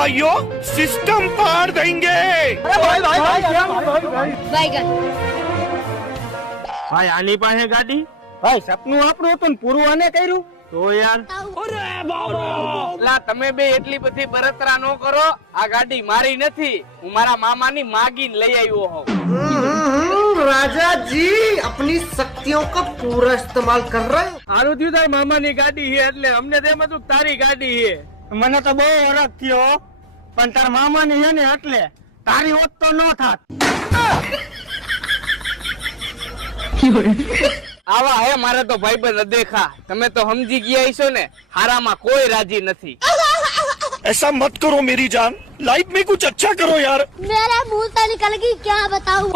भाइयों सिस्टम पार देंगे। बैगन ભાઈ આની પાસે ગાડી ભાઈ સપનું આપણું હતું ને પૂરું આને કર્યું તો યાર લા તમે બે એટલી બધી બળતરા નો કરો. આ ગાડી મારી નથી, હું મારા મામાની માગીને લઈ આવ્યો હોઉં. राजा जी अपनी शक्तियों का पूरा इस्तेमाल कर रहे हैं। સારું થયું તારી મામાની ગાડી છે એટલે અમને તો એમ હતું તારી ગાડી છે. મને તો બહુ હરખ થયો પણ તારા મામાની છે ને એટલે તારી હોત તો ન થાત. આવા હે મારે તો ભાઈબંધ દેખા. તમે તો સમજી ગયા છો ને, હારામાં કોઈ રાજી નથી. ऐसा मत करो मेरी जान, लाइफ में कुछ अच्छा करो यार। मेरा मुंह से निकल गई क्या बताऊं।